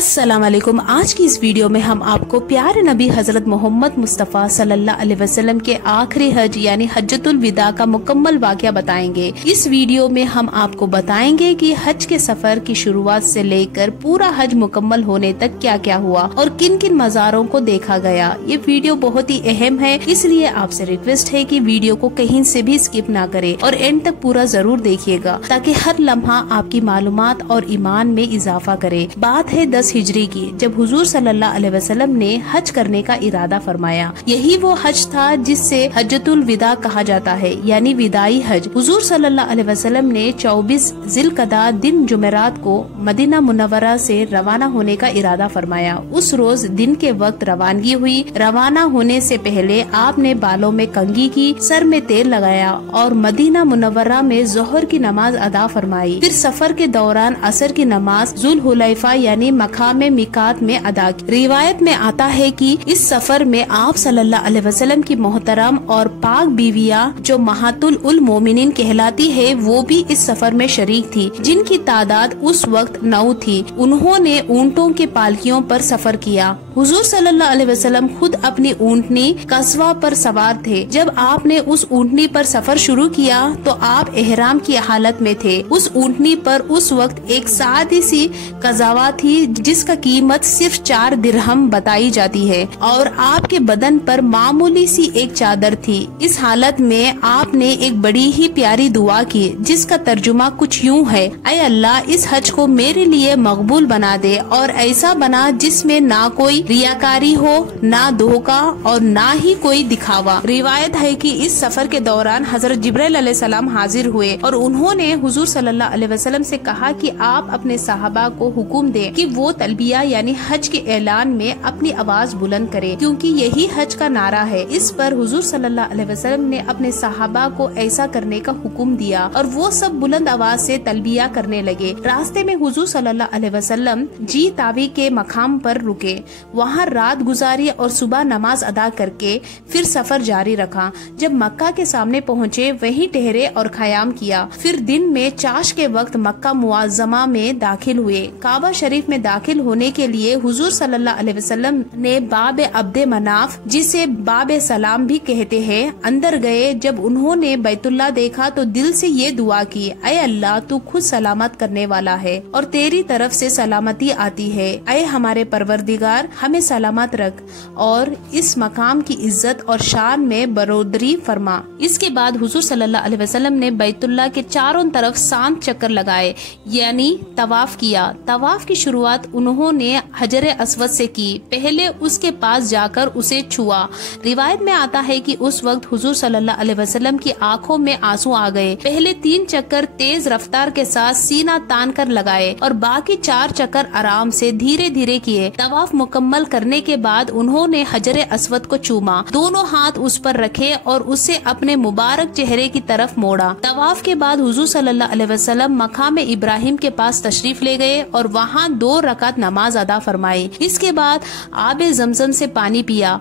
अस्सलाम वालेकुम। आज की इस वीडियो में हम आपको प्यारे नबी हजरत मोहम्मद मुस्तफ़ा सल्लल्लाहु अलैहि वसल्लम के आखिरी हज यानी हज्जतुल विदा का मुकम्मल वाक़या बताएंगे। इस वीडियो में हम आपको बताएंगे कि हज के सफर की शुरुआत से लेकर पूरा हज मुकम्मल होने तक क्या क्या हुआ और किन किन मज़ारों को देखा गया। ये वीडियो बहुत ही अहम है, इसलिए आपसे रिक्वेस्ट है कि वीडियो को कहीं से भी स्किप ना करें और एंड तक पूरा जरूर देखिएगा ताकि हर लम्हा आपकी मालूमात और ईमान में इजाफा करे। बात है 10 हिजरी की, जब हुजूर सल्लल्लाहु अलैहि वसल्लम ने हज करने का इरादा फरमाया। यही वो हज था जिससे हज्जतुल विदा कहा जाता है, यानी विदाई हज। हुजूर सल्लल्लाहु अलैहि वसल्लम ने 24 जिलकदा दिन जुमेरात को मदीना मुनव्वरा से रवाना होने का इरादा फरमाया। उस रोज दिन के वक्त रवानगी हुई। रवाना होने से पहले आपने बालों में कंघी की, सर में तेल लगाया और मदीना मुनव्वरा में जोहर की नमाज अदा फरमाई। फिर सफर के दौरान असर की नमाज जुल हुलैफा यानी मकाम मिकात में अदा की। रिवायत में आता है कि इस सफर में आप सल्लल्लाहु अलैहि वसल्लम की मोहतरम और पाक बीवियां जो महतुल उल मोमिनीन कहलाती है वो भी इस सफर में शरीक थी, जिनकी तादाद उस वक्त 9 थी। उन्होंने ऊँटों के पालकियों पर सफर किया। हुजूर सल्लल्लाहु अलैहि वसल्लम खुद अपनी ऊँटनी कस्वा पर सवार थे। जब आपने उस ऊँटनी पर सफर शुरू किया तो आप एहराम की हालत में थे। उस ऊँटनी पर उस वक्त एक सादी सी कज़ावा थी जिसका कीमत सिर्फ 4 दिरहम बताई जाती है और आपके बदन पर मामूली सी एक चादर थी। इस हालत में आपने एक बड़ी ही प्यारी दुआ की जिसका तर्जुमा कुछ यूँ है, ऐ अल्लाह इस हज को मेरे लिए मकबूल बना दे और ऐसा बना जिसमें ना कोई रियाकारी हो, ना धोखा और ना ही कोई दिखावा। रिवायत है कि इस सफर के दौरान हजरत जिब्राइल अलैहिस्सलाम हाजिर हुए और उन्होंने हुजूर सल्लल्लाहु अलैहि वसल्लम से कहा कि आप अपने सहाबा को हुक्म दें कि वो तलबिया यानी हज के ऐलान में अपनी आवाज बुलंद करे, क्योंकि यही हज का नारा है। इस पर हुजूर सल्लल्लाहु अलैहि वसल्लम ने अपने सहाबा को ऐसा करने का हुक्म दिया और वो सब बुलंद आवाज से तलबिया करने लगे। रास्ते में हुजूर सल्लल्लाहु अलैहि वसल्लम जी तावी के मकाम पर रुके, वहाँ रात गुजारी और सुबह नमाज अदा करके फिर सफर जारी रखा। जब मक्का के सामने पहुँचे वहीं ठहरे और ख़याम किया। फिर दिन में चाश के वक्त मक्का मुअज़्ज़मा में दाखिल हुए। काबा शरीफ में दाखिल होने के लिए हुजूर सल्लल्लाहु अलैहि वसल्लम ने बाब अब्दे मनाफ, जिसे बाब सलाम भी कहते हैं, अंदर गए। जब उन्होंने बैतुल्ला देखा तो दिल से ये दुआ की, ऐ अल्लाह तू खुद सलामत करने वाला है और तेरी तरफ से सलामती आती है। ऐ हमारे परवरदिगार हमें सलामत रख और इस मकाम की इज्जत और शान में बरोदरी फरमा। इसके बाद हुजूर सल्लल्लाहु अलैहि वसल्लम ने बैतुल्ला के चारों तरफ 7 चक्कर लगाए यानी तवाफ किया। तवाफ की शुरुआत उन्होंने हजर अस्वद से की। पहले उसके पास जाकर उसे छुआ। रिवायत में आता है कि उस वक्त हुजूर सल्लल्लाहु अलैहि वसल्लम की आंखों में आंसू आ गए। पहले 3 चक्कर तेज रफ्तार के साथ सीना तान कर लगाए और बाकी 4 चक्कर आराम से धीरे धीरे किए। तवाफ मुकम्मल करने के बाद उन्होंने हजर अस्वद को चूमा, दोनों हाथ उस पर रखे और उसे अपने मुबारक चेहरे की तरफ मोड़ा। तवाफ के बाद हुजूर सल्लल्लाहु अलैहि वसल्लम मकाम इब्राहिम के पास तशरीफ ले गए और वहाँ 2 रकात नमाज अदा फरमाई। इसके बाद आबे ज़मज़म से पानी पिया,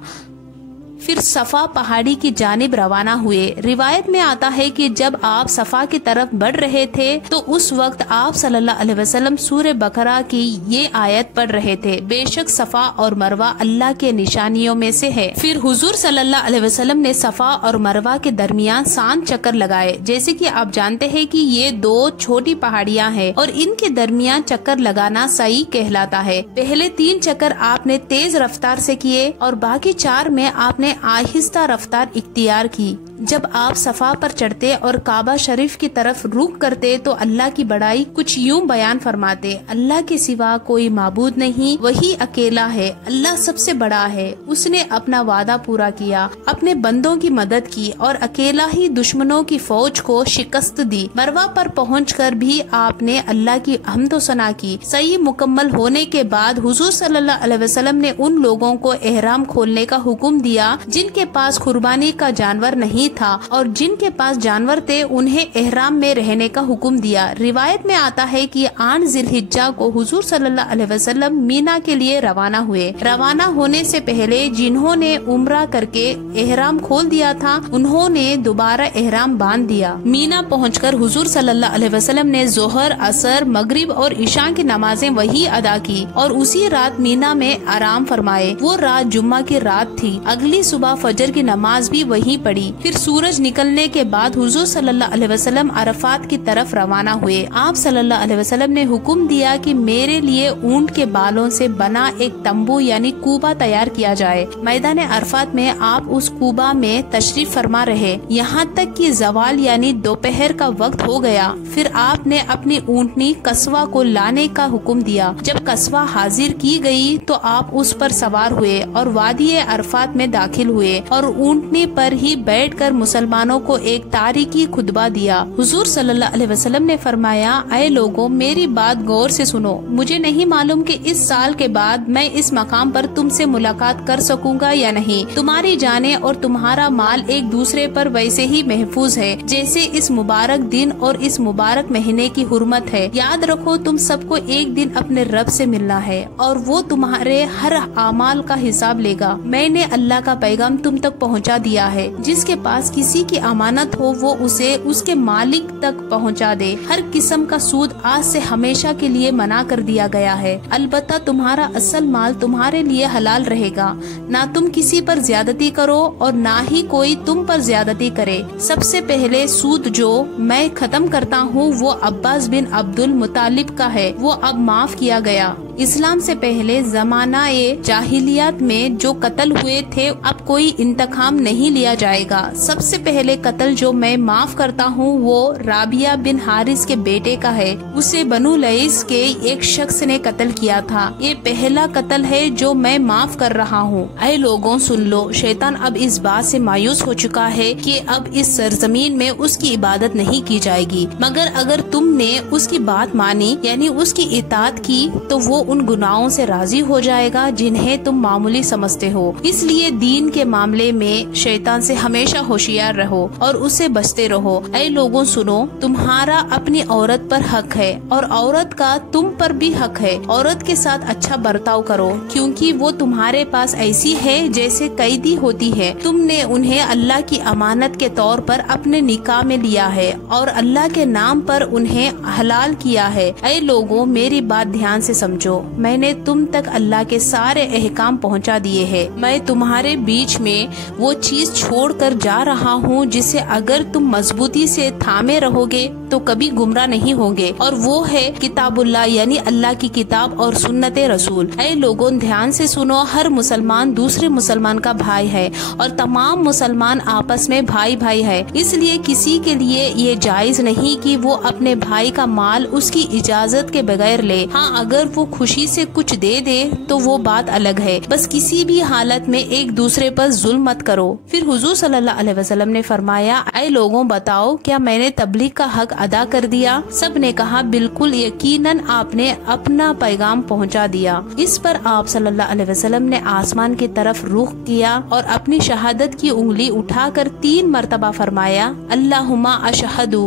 फिर सफा पहाड़ी की जानिब रवाना हुए। रिवायत में आता है कि जब आप सफा की तरफ बढ़ रहे थे तो उस वक्त आप सल्लल्लाहु अलैहि वसल्लम सूरह बकरा की ये आयत पढ़ रहे थे, बेशक सफा और मरवा अल्लाह के निशानियों में से है। फिर हुजूर सल्लल्लाहु अलैहि वसल्लम ने सफा और मरवा के दरमियान 7 चक्कर लगाए। जैसे कि आप जानते हैं कि ये 2 छोटी पहाड़ियाँ हैं और इनके दरमियान चक्कर लगाना सही कहलाता है। पहले 3 चक्कर आपने तेज रफ्तार से किए और बाकी 4 में आपने आहिस्ता रफ्तार इख्तियार की। जब आप सफा पर चढ़ते और काबा शरीफ की तरफ रुख करते तो अल्लाह की बड़ाई कुछ यूं बयान फरमाते, अल्लाह के सिवा कोई माबूद नहीं, वही अकेला है, अल्लाह सबसे बड़ा है। उसने अपना वादा पूरा किया, अपने बंदों की मदद की और अकेला ही दुश्मनों की फौज को शिकस्त दी। मरवा पर पहुंचकर भी आपने अल्लाह की हम्दो सना की। सही मुकम्मल होने के बाद हुजूर सल्लल्लाहु अलैहि वसल्लम ने उन लोगों को एहराम खोलने का हुक्म दिया जिनके पास कुर्बानी का जानवर नहीं था और जिनके पास जानवर थे उन्हें एहराम में रहने का हुक्म दिया। रिवायत में आता है कि 8 जिलहिज्जा को हुजूर सल्लल्लाहु अलैहि वसल्लम मीना के लिए रवाना हुए। रवाना होने से पहले जिन्होंने उम्रा करके एहराम खोल दिया था उन्होंने दोबारा एहराम बांध दिया। मीना पहुंचकर हुजूर सल्लल्लाहु अलैहि वसल्लम ने जोहर, असर, मगरिब और ईशा की नमाजें वही अदा की और उसी रात मीना में आराम फरमाए। वो रात जुम्मा की रात थी। अगली सुबह फजर की नमाज भी वहीं पढ़ी। फिर सूरज निकलने के बाद हुजूर सल्लल्लाहु अलैहि वसल्लम अरफात की तरफ रवाना हुए। आप सल्लल्लाहु अलैहि वसल्लम ने हुक्म दिया कि मेरे लिए ऊंट के बालों से बना एक तंबू यानी कूबा तैयार किया जाए। मैदान अरफात में आप उस कूबा में तशरीफ फरमा रहे यहाँ तक कि जवाल यानी दोपहर का वक्त हो गया। फिर आपने अपनी ऊँटनी कस्वा को लाने का हुक्म दिया। जब कस्वा हाजिर की गई तो आप उस पर सवार हुए और वादी अरफात में दाखिल हुए और ऊँटनी पर ही बैठकर मुसलमानों को एक तारीखी खुतबा दिया। हुजूर सल्लल्लाहु अलैहि वसल्लम ने फरमाया, ऐ लोगों, मेरी बात गौर से सुनो। मुझे नहीं मालूम कि इस साल के बाद मैं इस मकाम पर तुमसे मुलाकात कर सकूंगा या नहीं। तुम्हारी जाने और तुम्हारा माल एक दूसरे पर वैसे ही महफूज है जैसे इस मुबारक दिन और इस मुबारक महीने की हुर्मत है। याद रखो, तुम सबको एक दिन अपने रब से मिलना है और वो तुम्हारे हर आमाल का हिसाब लेगा। मैंने अल्लाह का पैगाम तुम तक पहुंचा दिया है। जिसके पास किसी की अमानत हो वो उसे उसके मालिक तक पहुंचा दे। हर किस्म का सूद आज से हमेशा के लिए मना कर दिया गया है। अलबत्ता तुम्हारा असल माल तुम्हारे लिए हलाल रहेगा। ना तुम किसी पर ज्यादती करो और ना ही कोई तुम पर ज्यादती करे। सबसे पहले सूद जो मैं खत्म करता हूँ वो अब्बास बिन अब्दुल मुतालिब का है। वो अब माफ किया गया। इस्लाम से पहले जमाना जाहिलियात में जो कत्ल हुए थे अब कोई इंतकाम नहीं लिया जाएगा। सबसे पहले कत्ल जो मैं माफ करता हूँ वो राबिया बिन हारिस के बेटे का है। उसे बनु लईस के एक शख्स ने कत्ल किया था। ये पहला कत्ल है जो मैं माफ कर रहा हूँ। ऐ लोगों, सुन लो, शैतान अब इस बात से मायूस हो चुका है कि अब इस सरजमीन में उसकी इबादत नहीं की जाएगी, मगर अगर तुमने उसकी बात मानी यानी उसकी इताअत की तो वो उन गुनाहों से राजी हो जाएगा जिन्हें तुम मामूली समझते हो। इसलिए दीन के मामले में शैतान से हमेशा होशियार रहो और उससे बचते रहो। ऐ लोगों, सुनो, तुम्हारा अपनी औरत पर हक है और औरत का तुम पर भी हक है। औरत के साथ अच्छा बर्ताव करो क्योंकि वो तुम्हारे पास ऐसी है जैसे कैदी होती है। तुमने उन्हें अल्लाह की अमानत के तौर पर अपने निकाह में लिया है और अल्लाह के नाम पर उन्हें हलाल किया है। ऐ लोगों, मेरी बात ध्यान से समझो। मैंने तुम तक अल्लाह के सारे अहकाम पहुंचा दिए हैं। मैं तुम्हारे बीच में वो चीज छोड़कर जा रहा हूँ जिसे अगर तुम मजबूती से थामे रहोगे तो कभी गुमराह नहीं होंगे, और वो है किताबुल्लाह यानी अल्लाह की किताब और सुन्नते रसूल। ऐ लोगों, ध्यान से सुनो, हर मुसलमान दूसरे मुसलमान का भाई है और तमाम मुसलमान आपस में भाई भाई है। इसलिए किसी के लिए ये जायज नहीं कि वो अपने भाई का माल उसकी इजाजत के बगैर ले। हाँ, अगर वो खुशी से कुछ दे दे तो वो बात अलग है। बस किसी भी हालत में एक दूसरे पर जुल्म मत करो। फिर हुजूर सल्लल्लाहु अलैहि वसल्लम ने फरमाया, ऐ लोगों, बताओ क्या मैंने तबलीग का हक अदा कर दिया? सब ने कहा, बिल्कुल, यकीनन आपने अपना पैगाम पहुंचा दिया। इस पर आप सल्लल्लाहु अलैहि वसल्लम ने आसमान की तरफ रुख किया और अपनी शहादत की उंगली उठाकर 3 मरतबा फरमाया, अल्लाहुम्मा अशहदु,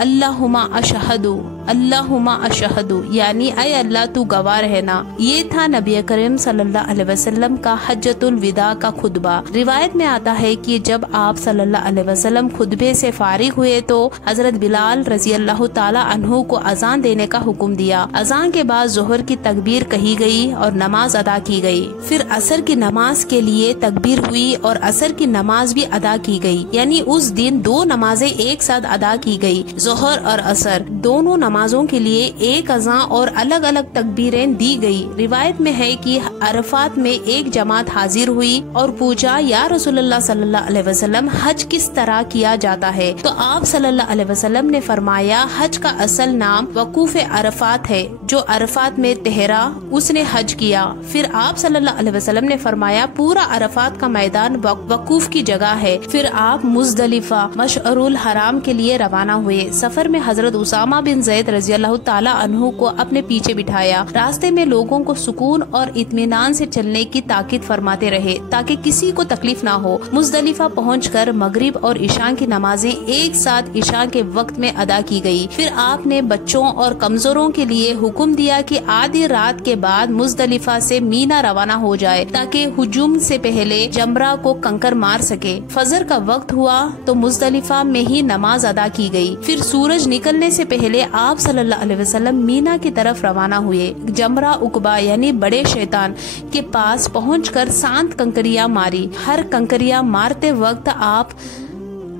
अल्लाहुम्मा अशहदु, अल्लाहुम्मा अशहदु, यानी ऐ अल्लाह तू गवाह रहना। ये था नबी करीम सल्लल्लाहु अलैहि वसल्लम का हज्जतुल विदा का खुतबा। रिवायत में आता है कि जब आप सल्लल्लाहु अलैहि वसल्लम खुतबे से फारिग हुए तो हजरत बिलाल रजी अल्लाह ताला अन्हु को अजान देने का हुक्म दिया। अजान के बाद जोहर की तकबीर कही गई और नमाज अदा की गई। फिर असर की नमाज के लिए तकबीर हुई और असर की नमाज भी अदा की गई। यानी उस दिन 2 नमाजें एक साथ अदा की गई। जोहर और असर दोनों नमाजों के लिए एक अज़ान और अलग अलग तकबीरें दी गई। रिवायत में है कि अरफात में एक जमात हाजिर हुई और पूछा, या रसूलुल्लाह सल्लल्लाहु अलैहि वसल्लम, हज किस तरह किया जाता है? तो आप सल्लल्लाहु अलैहि वसल्लम ने फरमाया, हज का असल नाम वकूफ अरफात है। जो अरफात में ठहरा उसने हज किया। फिर आप सल्लल्लाहु अलैहि वसल्लम ने फरमाया, पूरा अरफात का मैदान वकूफ की जगह है। फिर आप मुज़दलिफा मशअरुल हराम के लिए रवाना हुए। सफर में हजरत उसामा बिन ज़ैद ज़ैद रज़ियल्लाहु ताला अन्हु को अपने पीछे बिठाया। रास्ते में लोगों को सुकून और इत्मीनान से चलने की ताकीद फरमाते रहे ताकि किसी को तकलीफ ना हो। मुज़दलिफा पहुंचकर मगरिब और इशा की नमाजें एक साथ इशा के वक्त में अदा की गई। फिर आपने बच्चों और कमजोरों के लिए हुक्म दिया कि आधी रात के बाद मुज़दलिफा से मीना रवाना हो जाए ताकि हुजूम से पहले जमरा को कंकर मार सके। फजर का वक्त हुआ तो मुज़दलिफा में ही नमाज अदा की गई। फिर सूरज निकलने से पहले आप सल्लल्लाहु अलैहि वसल्लम मीना की तरफ रवाना हुए। जमरा उकबा यानी बड़े शैतान के पास पहुंचकर 7 कंकरियां मारी। हर कंकरियां मारते वक्त आप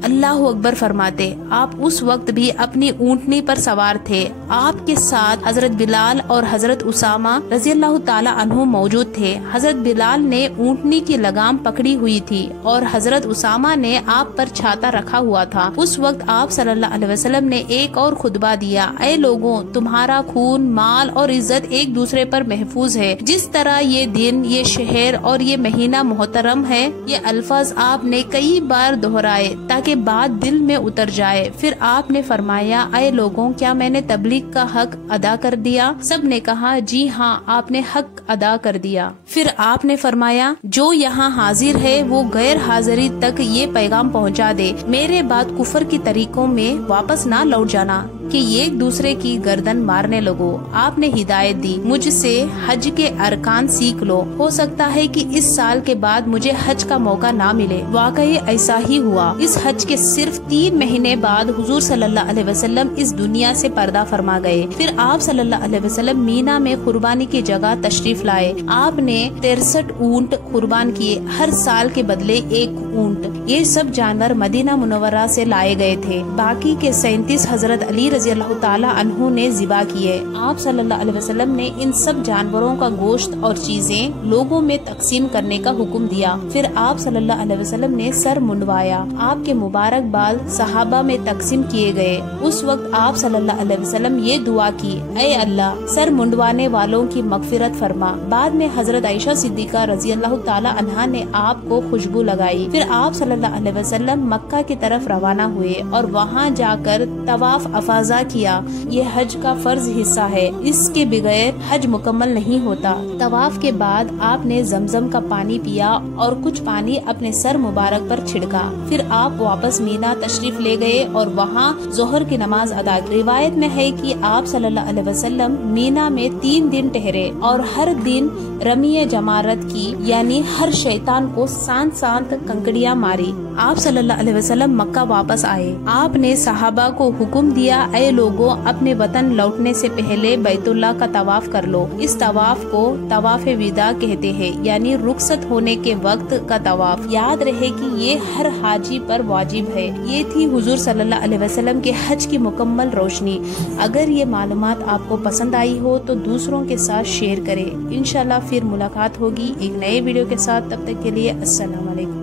अल्लाह अकबर फरमाते। आप उस वक्त भी अपनी ऊँटनी पर सवार थे। आपके साथ हजरत बिलाल और हजरत उसामा रज़ियल्लाहु ताला अन्हु मौजूद थे। हजरत बिलाल ने ऊँटनी की लगाम पकड़ी हुई थी और हजरत उसामा ने आप पर छाता रखा हुआ था। उस वक्त आप सल्लल्लाहु अलैहि वसल्लम ने एक और खुतबा दिया, ऐ लोगों, तुम्हारा खून, माल और इज्जत एक दूसरे पर महफूज है। जिस तरह ये दिन, ये शहर और ये महीना मोहतरम है। ये अल्फाज आपने कई बार दोहराए ताकि बात दिल में उतर जाए। फिर आपने फरमाया, ऐ लोगों, क्या मैंने तबलीग का हक अदा कर दिया? सब ने कहा, जी हाँ, आपने हक अदा कर दिया। फिर आपने फरमाया, जो यहाँ हाजिर है वो गैर हाजिरी तक ये पैगाम पहुँचा दे। मेरे बाद कुफर की तरीकों में वापस ना लौट जाना कि एक दूसरे की गर्दन मारने लगो। आपने हिदायत दी, मुझसे हज के अरकान सीख लो। हो सकता है कि इस साल के बाद मुझे हज का मौका ना मिले। वाकई ऐसा ही हुआ। इस हज के सिर्फ 3 महीने बाद हुजूर सल्लल्लाहु अलैहि वसल्लम इस दुनिया से पर्दा फरमा गए। फिर आप सल्लल्लाहु अलैहि वसल्लम मीना में कुर्बानी की जगह तशरीफ लाए। आपने 63 ऊँट कुर्बान किए, हर साल के बदले 1 ऊँट। ये सब जानवर मदीना मुनव्वरा से लाए गए थे। बाकी के 37 हजरत अली रज़ियल्लाहु ताला अन्हु ने ज़िबा किए। आप सल्लल्लाहु अलैहि वसल्लम ने इन सब जानवरों का गोश्त और चीजें लोगों में तकसीम करने का हुक्म दिया। फिर आप सल्लल्लाहु अलैहि वसल्लम ने सर मुंडवाया। आपके मुबारक बाल सहाबा में तकसीम किए गए। उस वक्त आप सल्लल्लाहु अलैहि वसल्लम ये दुआ की, ऐ अल्लाह, सर मुंडवाने वालों की मगफिरत फरमा। बाद में हजरत आयशा सिद्दीका रज़ियल्लाहु ताला अन्हा ने आपको खुशबू लगाई। फिर आप सल्लल्लाहु अलैहि वसल्लम मक्का की तरफ रवाना हुए और वहाँ जाकर तवाफ अफाजा किया। ये हज का फर्ज हिस्सा है, इसके बगैर हज मुकम्मल नहीं होता। तवाफ के बाद आपने जमजम का पानी पिया और कुछ पानी अपने सर मुबारक पर छिड़का। फिर आप वापस मीना तशरीफ ले गए और वहाँ जोहर की नमाज अदा की। रिवायत में है कि आप सल्लल्लाहु अलैहि वसल्लम मीना में 3 दिन ठहरे और हर दिन रमीय जमारत की, यानी हर शैतान को 7 कंकड़ियाँ मारी। आप सल्लल्लाहु अलैहि वसल्लम मक्का वापस आए। आपने सहाबा को हुक्म दिया, ऐ लोगों, अपने वतन लौटने से पहले बैतुल्लाह का तवाफ कर लो। इस तवाफ को तवाफ विदा कहते हैं, यानी रुखसत होने के वक्त का तवाफ। याद रहे कि ये हर हाजी पर वाजिब है। ये थी हुजूर सल्लल्लाहु अलैहि वसल्लम के हज की मुकम्मल रोशनी। अगर ये मालूमात आपको पसंद आई हो तो दूसरों के साथ शेयर करें। इंशाल्लाह फिर मुलाकात होगी एक नए वीडियो के साथ। तब तक के लिए अस्सलाम वालेकुम।